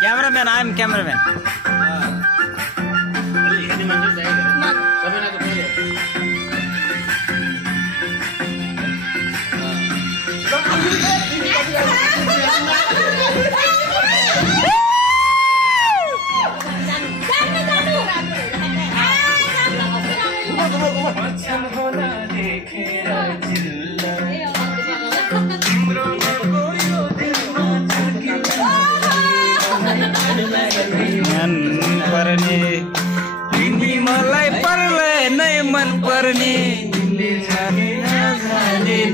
Cameraman, I'm cameraman. तिमी मलाई पर्ले नै मन पर्ने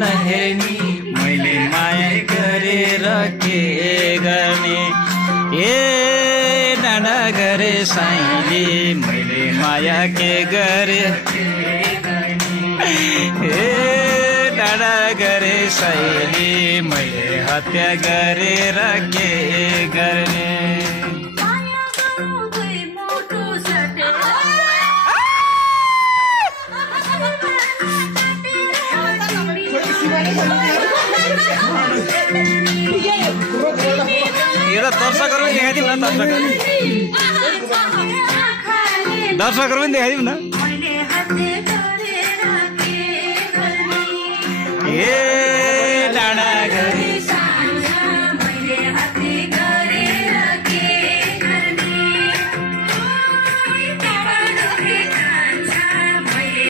नहेर्ने मैले माया गरेर के गर्ने ए डाँडा गरे साइले मैले माया के गरे ए डाँडा गरे साइले मैले हत्या गरेर के गर्ने दर्शकहरु पनि देखाइदिउँ न दर्शकहरु पनि देखाइदिउँ न ए